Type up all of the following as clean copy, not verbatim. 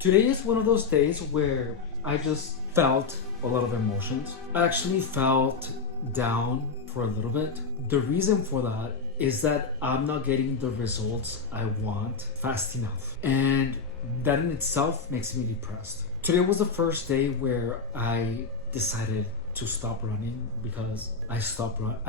Today is one of those days where I just felt a lot of emotions. I actually felt down for a little bit. The reason for that is that I'm not getting the results I want fast enough. And that in itself makes me depressed. Today was the first day where I decided to stop running because I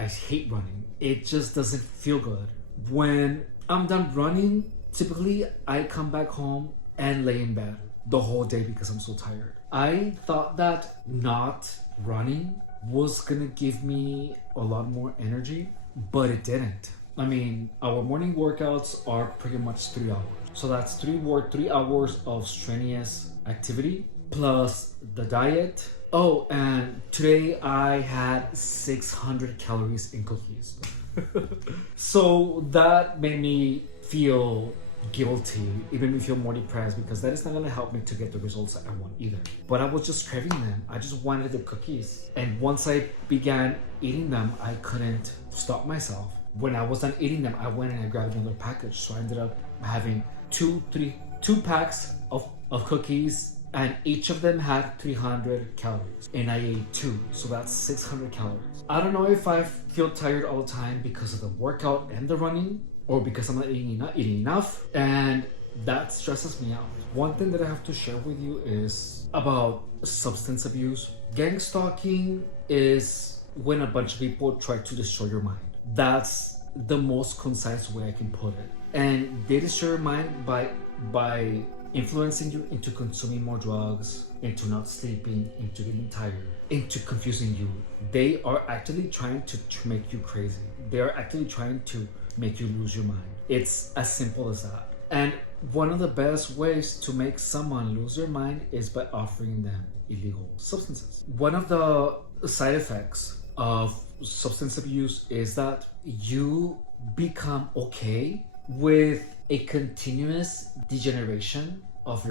hate running. It just doesn't feel good. When I'm done running, typically I come back home and lay in bed the whole day because I'm so tired. I thought that not running was gonna give me a lot more energy, but it didn't. I mean, our morning workouts are pretty much 3 hours. So that's 3 hours of strenuous activity plus the diet. Oh, and today I had 600 calories in cookies. So that made me feel guilty. It made me feel more depressed because that is not going to help me to get the results that I want either. But I was just craving them. I just wanted the cookies. And once I began eating them, I couldn't stop myself. When I was done eating them, I went and I grabbed another package. So I ended up having two packs of cookies, and each of them had 300 calories. And I ate 2, so that's 600 calories. I don't know if I feel tired all the time because of the workout and the running, or because I'm not eating enough, and that stresses me out. One thing that I have to share with you is about substance abuse. Gangstalking is when a bunch of people try to destroy your mind. That's the most concise way I can put it. And they destroy your mind by influencing you into consuming more drugs, into not sleeping, into getting tired, into confusing you. They are actually trying to make you crazy. They are actually trying to make you lose your mind. It's as simple as that. And one of the best ways to make someone lose their mind is by offering them illegal substances. One of the side effects of substance abuse is that you become okay with a continuous degeneration of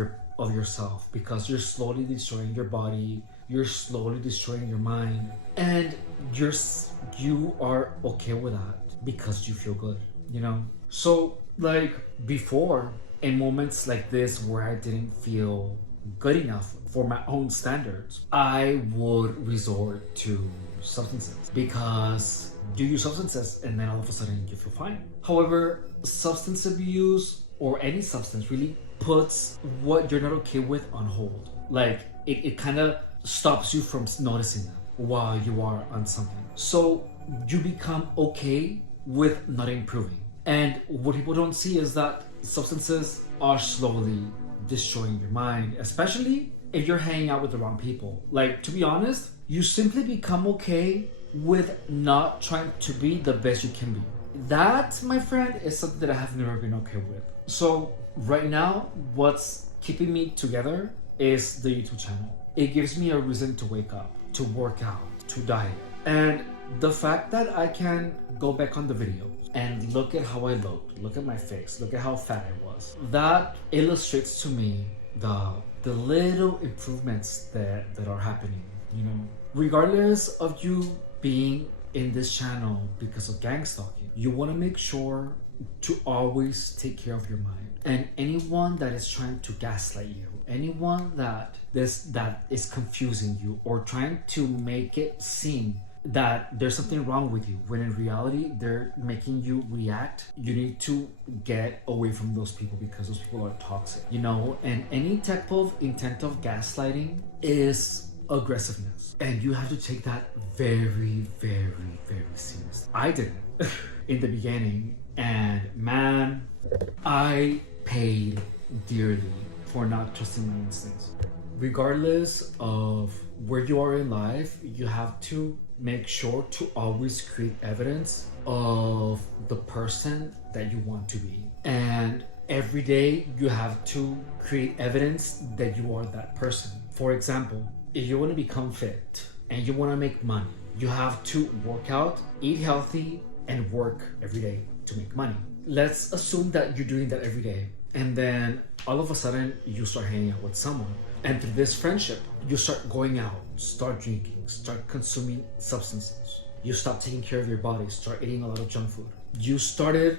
yourself, because you're slowly destroying your body, you're slowly destroying your mind, and you are okay with that because you feel good, you know? So like before, in moments like this where I didn't feel good enough for my own standards, I would resort to substances, because you use substances and then all of a sudden you feel fine. However, substance abuse or any substance really puts what you're not okay with on hold. Like it kind of stops you from noticing them while you are on something. So you become okay with not improving. And what people don't see is that substances are slowly destroying your mind, especially if you're hanging out with the wrong people. Like, to be honest, you simply become okay with not trying to be the best you can be. That, my friend, is something that I have never been okay with. So right now, what's keeping me together is the YouTube channel. It gives me a reason to wake up, to work out, to diet. And the fact that I can go back on the videos and look at how I looked, look at my face, look at how fat I was, that illustrates to me the little improvements that are happening, you know? Regardless of you being in this channel because of gangstalking, you want to make sure to always take care of your mind. And anyone that is trying to gaslight you, anyone that is confusing you or trying to make it seem that there's something wrong with you, when in reality they're making you react, you need to get away from those people, because those people are toxic, you know? And any type of intent of gaslighting is aggressiveness, and you have to take that very, very, very seriously. I didn't in the beginning, and man, I paid dearly for not trusting my instincts. Regardless of where you are in life, you have to make sure to always create evidence of the person that you want to be. And every day you have to create evidence that you are that person. For example, if you want to become fit and you want to make money, you have to work out, eat healthy, and work every day to make money. Let's assume that you're doing that every day, and then all of a sudden you start hanging out with someone, and through this friendship you start going out, start drinking, start consuming substances, you stop taking care of your body, start eating a lot of junk food. you started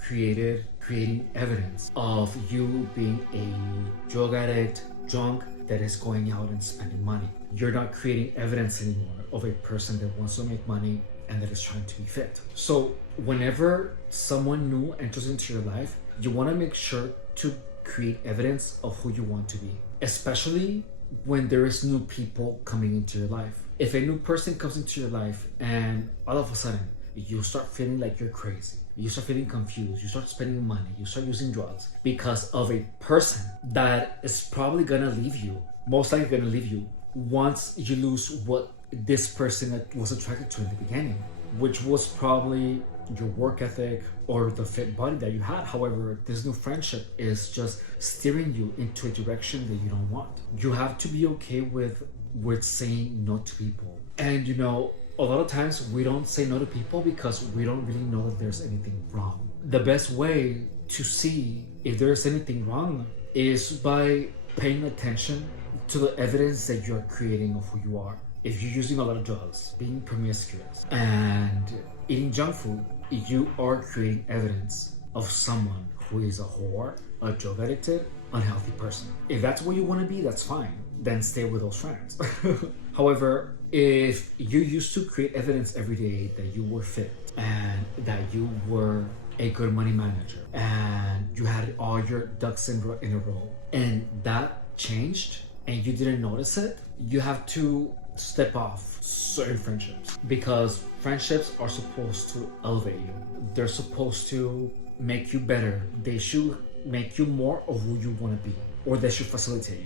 creating evidence of you being a drug addict, drunk, that is going out and spending money. You're not creating evidence anymore of a person that wants to make money and that is trying to be fit. So whenever someone new enters into your life, you want to make sure to create evidence of who you want to be, especially when there is new people coming into your life. If a new person comes into your life and all of a sudden you start feeling like you're crazy, you start feeling confused, you start spending money, you start using drugs because of a person that is probably gonna leave you, most likely gonna leave you once you lose what this person was attracted to in the beginning, which was probably your work ethic or the fit body that you had. However, this new friendship is just steering you into a direction that you don't want. You have to be okay with saying no to people. And you know, a lot of times we don't say no to people because we don't really know that there's anything wrong. The best way to see if there's anything wrong is by paying attention to the evidence that you're creating of who you are. If you're using a lot of drugs, being promiscuous, and eating junk food, you are creating evidence of someone who is a whore, a drug addicted, unhealthy person. If that's where you want to be, that's fine. Then stay with those friends. However, if you used to create evidence every day that you were fit and that you were a good money manager and you had all your ducks in a row, and that changed and you didn't notice it, you have to step off certain friendships, because friendships are supposed to elevate you. They're supposed to make you better. They should make you more of who you want to be, or they should facilitate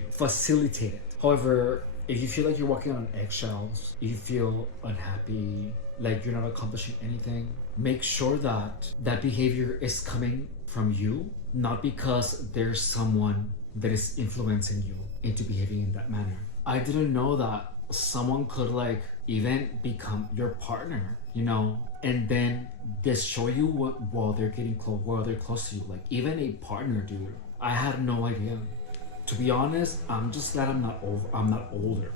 it. However, if you feel like you're walking on eggshells, you feel unhappy, like you're not accomplishing anything, make sure that that behavior is coming from you, not because there's someone that is influencing you into behaving in that manner. I didn't know that someone could like even become your partner, you know, and then destroy you while they're close to you. Like even a partner, dude. I had no idea. To be honest, I'm just glad I'm not older.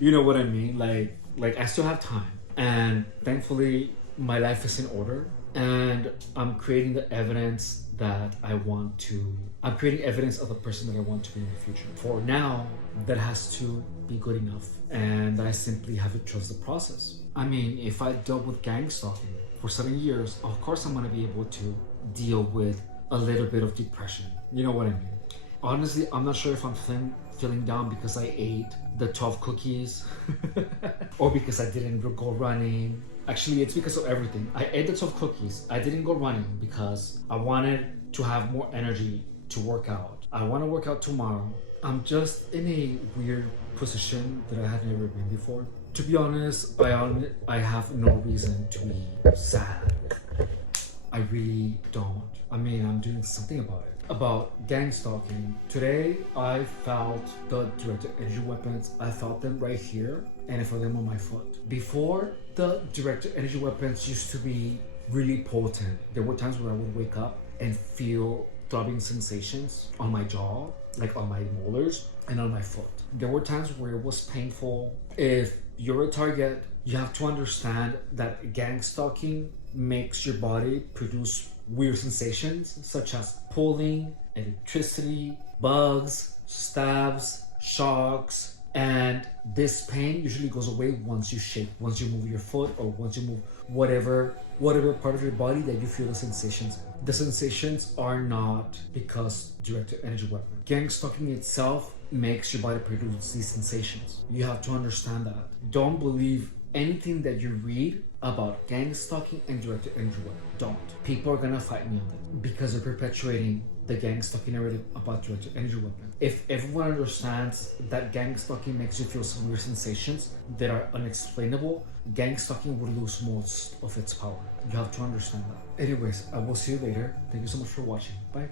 You know what I mean? Like I still have time, and thankfully my life is in order, and I'm creating the evidence that I want to. I'm creating evidence of the person that I want to be in the future. For now, that has to be good enough, and I simply have to trust the process. I mean, if I dealt with gang stalking for 7 years, of course I'm gonna be able to deal with a little bit of depression. You know what I mean? Honestly, I'm not sure if I'm feeling down because I ate the 12 cookies or because I didn't go running. Actually, it's because of everything. I ate the 12 cookies. I didn't go running because I wanted to have more energy to work out. I want to work out tomorrow. I'm just in a weird position that I had never been before. To be honest, I have no reason to be sad. I really don't. I mean, I'm doing something about it. About gang stalking. Today, I felt the directed energy weapons. I felt them right here, and I felt them on my foot. Before, the directed energy weapons used to be really potent. There were times where I would wake up and feel throbbing sensations on my jaw, like on my molars, and on my foot. There were times where it was painful. If you're a target, you have to understand that gang stalking makes your body produce weird sensations such as pulling, electricity, bugs, stabs, shocks, and this pain usually goes away once you shake, once you move your foot, or once you move whatever part of your body that you feel the sensations in. The sensations are not because directed energy weapon. Gang stalking itself makes your body produce these sensations. You have to understand that. Don't believe anything that you read about gang stalking and directed energy weapon. Don't. People are gonna fight me on that because they're perpetuating the gang stalking narrative about directed energy weapon. If everyone understands that gang stalking makes you feel some weird sensations that are unexplainable, gang stalking would lose most of its power. You have to understand that. Anyways, I will see you later. Thank you so much for watching. Bye.